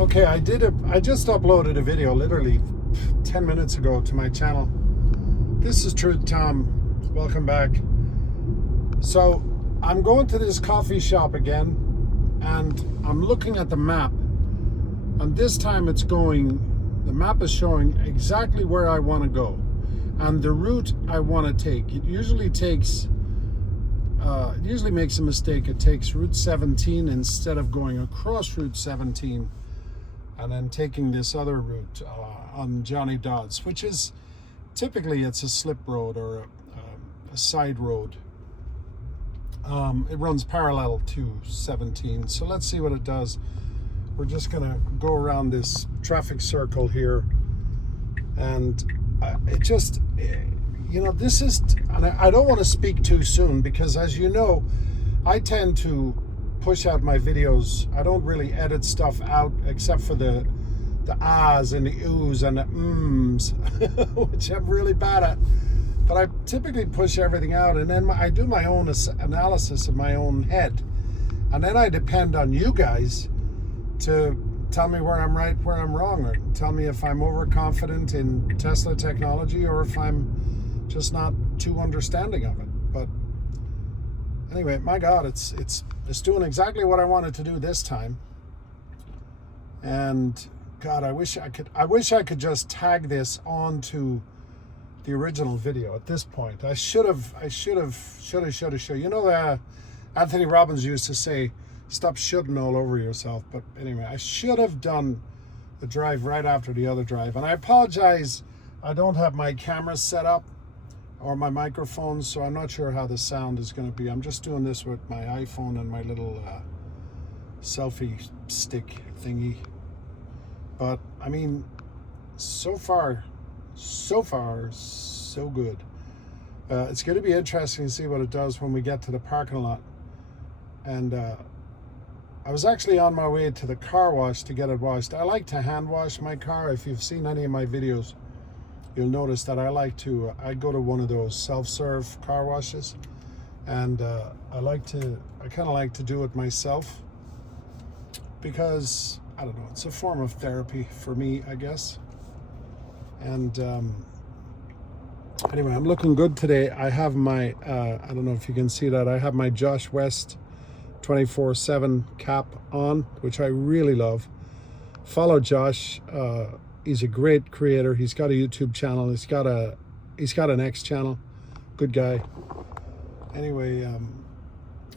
Okay, I just uploaded a video literally 10 minutes ago to my channel. This is Truth Tom. Welcome back. So I'm going to this coffee shop again, and I'm looking at the map, and this time the map is showing exactly where I want to go and the route I want to take. It usually makes a mistake. It takes Route 17 instead of going across Route 17 and then taking this other route on Johnny Dodds, which is typically it's a slip road or a side road. It runs parallel to 17. So let's see what it does. We're just gonna go around this traffic circle here, and this is, and I don't want to speak too soon because, as you know, I tend to push out my videos. I don't really edit stuff out except for the ahs and the oohs and the ums, which I'm really bad at. But I typically push everything out, and then I do my own analysis in my own head. And then I depend on you guys to tell me where I'm right, where I'm wrong, or tell me if I'm overconfident in Tesla technology or if I'm just not too understanding of it. But anyway, my God, it's doing exactly what I wanted to do this time. And God, I wish I could just tag this onto the original video at this point. I should have. You know, Anthony Robbins used to say, stop shoulding all over yourself. But anyway, I should have done the drive right after the other drive. And I apologize, I don't have my camera set up or my microphone, so I'm not sure how the sound is going to be. I'm just doing this with my iPhone and my little selfie stick thingy. But I mean, so far, so good. It's going to be interesting to see what it does when we get to the parking lot. And I was actually on my way to the car wash to get it washed. I like to hand wash my car. If you've seen any of my videos, you'll notice that I go to one of those self-serve car washes, and I kind of like to do it myself because, I don't know, it's a form of therapy for me, I guess. And anyway, I'm looking good today. I have my, I don't know if you can see that, I have my Josh West 24/7 cap on, which I really love. Follow Josh. He's a great creator. He's got a YouTube channel. He's got an X channel. Good guy. Anyway,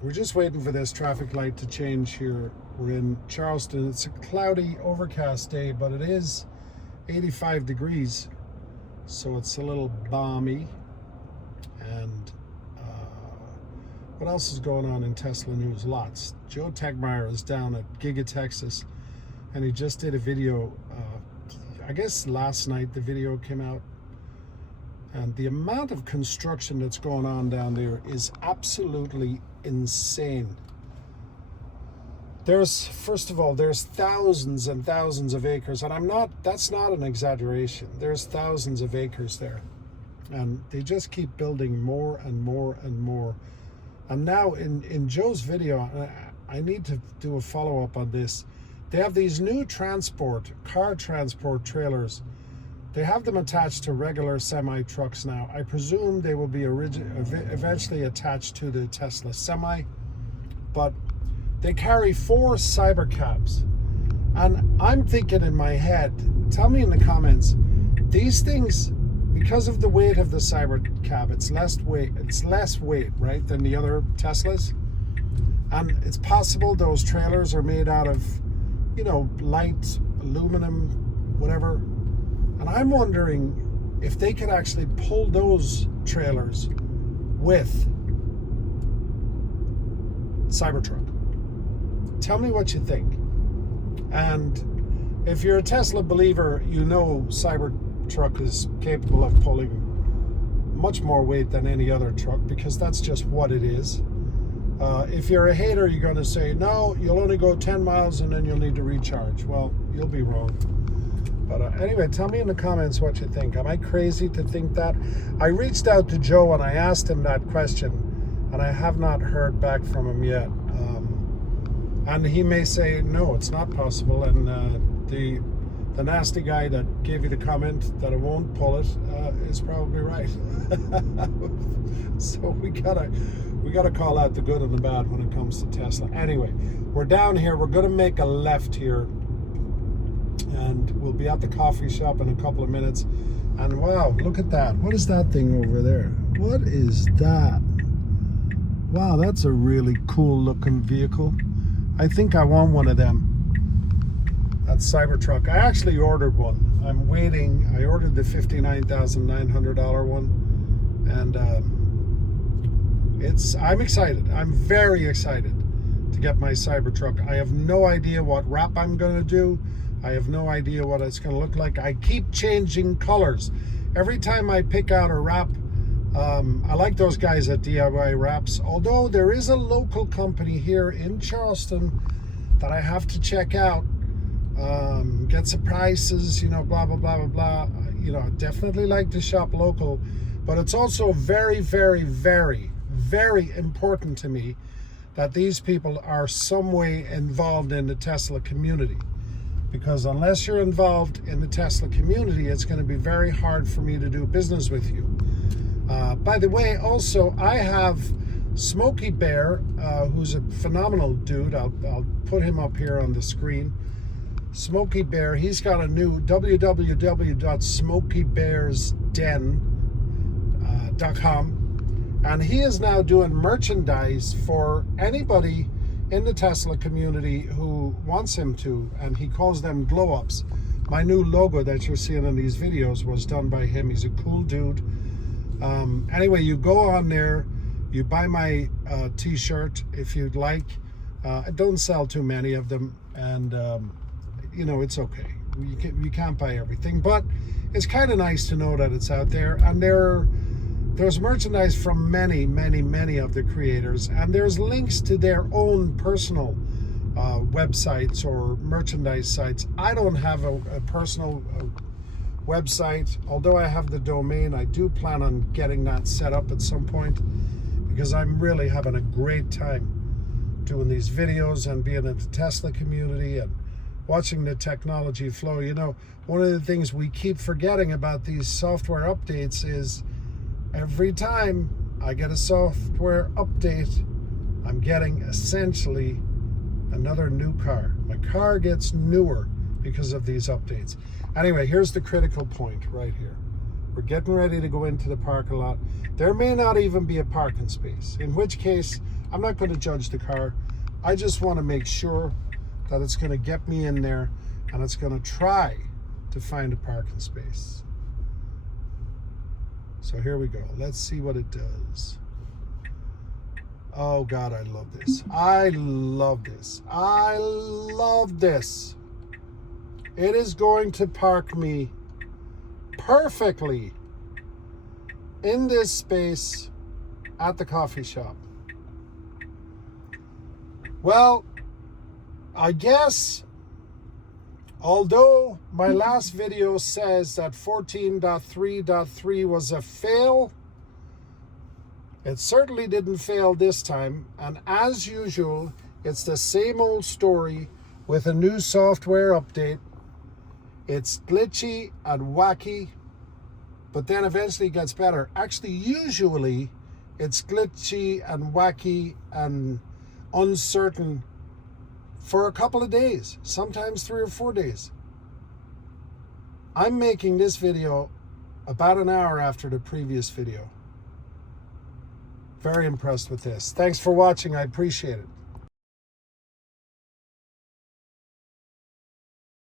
we're just waiting for this traffic light to change here. We're in Charleston. It's a cloudy, overcast day, but it is 85 degrees, so it's a little balmy. And what else is going on in Tesla news? Lots. Joe Tegmeyer is down at Giga Texas, and he just did a video. I guess last night the video came out, and the amount of construction that's going on down there is absolutely insane. First of all, there's thousands and thousands of acres, and that's not an exaggeration. There's thousands of acres there, and they just keep building more and more and more. And now in Joe's video, I need to do a follow-up on this. They have these new car transport trailers. They have them attached to regular semi-trucks now. I presume they will be eventually attached to the Tesla Semi, but they carry 4 Cybercabs. And I'm thinking in my head, tell me in the comments, these things, because of the weight of the Cybercab, it's less weight, right, than the other Teslas. And it's possible those trailers are made out of, light aluminum, whatever. And I'm wondering if they could actually pull those trailers with Cybertruck. Tell me what you think. And if you're a Tesla believer, you know Cybertruck is capable of pulling much more weight than any other truck, because that's just what it is. If you're a hater, you're going to say, no, you'll only go 10 miles and then you'll need to recharge. Well, you'll be wrong. But anyway, tell me in the comments what you think. Am I crazy to think that? I reached out to Joe and I asked him that question, and I have not heard back from him yet. And he may say, no, it's not possible. And the nasty guy that gave you the comment that I won't pull it is probably right. So we gotta call out the good and the bad when it comes to Tesla. Anyway, we're down here. We're gonna make a left here, and we'll be at the coffee shop in a couple of minutes. And wow, look at that. What is that thing over there? What is that? Wow, that's a really cool looking vehicle. I think I want one of them. That Cybertruck. I actually ordered one. I'm waiting. I ordered the $59,900 one, and I'm excited. I'm very excited to get my Cybertruck. I have no idea what wrap I'm going to do. I have no idea what it's going to look like. I keep changing colors. Every time I pick out a wrap, I like those guys at DIY Wraps, although there is a local company here in Charleston that I have to check out, get some prices, blah, blah, blah, blah, blah. Definitely like to shop local, but it's also very, very, very, very important to me that these people are some way involved in the Tesla community. Because unless you're involved in the Tesla community, it's going to be very hard for me to do business with you. By the way, also, I have Smokey Bear, who's a phenomenal dude. I'll put him up here on the screen. Smokey Bear, he's got a new www.smokeybearsden.com, and he is now doing merchandise for anybody in the Tesla community who wants him to, and he calls them glow-ups. My new logo that you're seeing in these videos was done by him. He's a cool dude. Anyway, you go on there, you buy my t-shirt if you'd like. I don't sell too many of them, and it's okay. You can't buy everything, but it's kind of nice to know that it's out there. And there's merchandise from many, many, many of the creators, and there's links to their own personal websites or merchandise sites. I don't have a personal website, although I have the domain. I do plan on getting that set up at some point, because I'm really having a great time doing these videos and being in the Tesla community and watching the technology flow. One of the things we keep forgetting about these software updates is every time I get a software update, I'm getting essentially another new car. My car gets newer because of these updates. Anyway, here's the critical point right here. We're getting ready to go into the parking lot. There may not even be a parking space, in which case I'm not going to judge the car. I just want to make sure that it's going to get me in there, and it's going to try to find a parking space. So here we go. Let's see what it does. Oh God, I love this. I love this. I love this. It is going to park me perfectly in this space at the coffee shop. Well, I guess, although my last video says that 14.3.3 was a fail, it certainly didn't fail this time. And as usual, it's the same old story with a new software update. It's glitchy and wacky, but then eventually it gets better. Actually, usually it's glitchy and wacky and uncertain for a couple of days, sometimes 3 or 4 days. I'm making this video about an hour after the previous video. Very impressed with this. Thanks for watching. I appreciate it.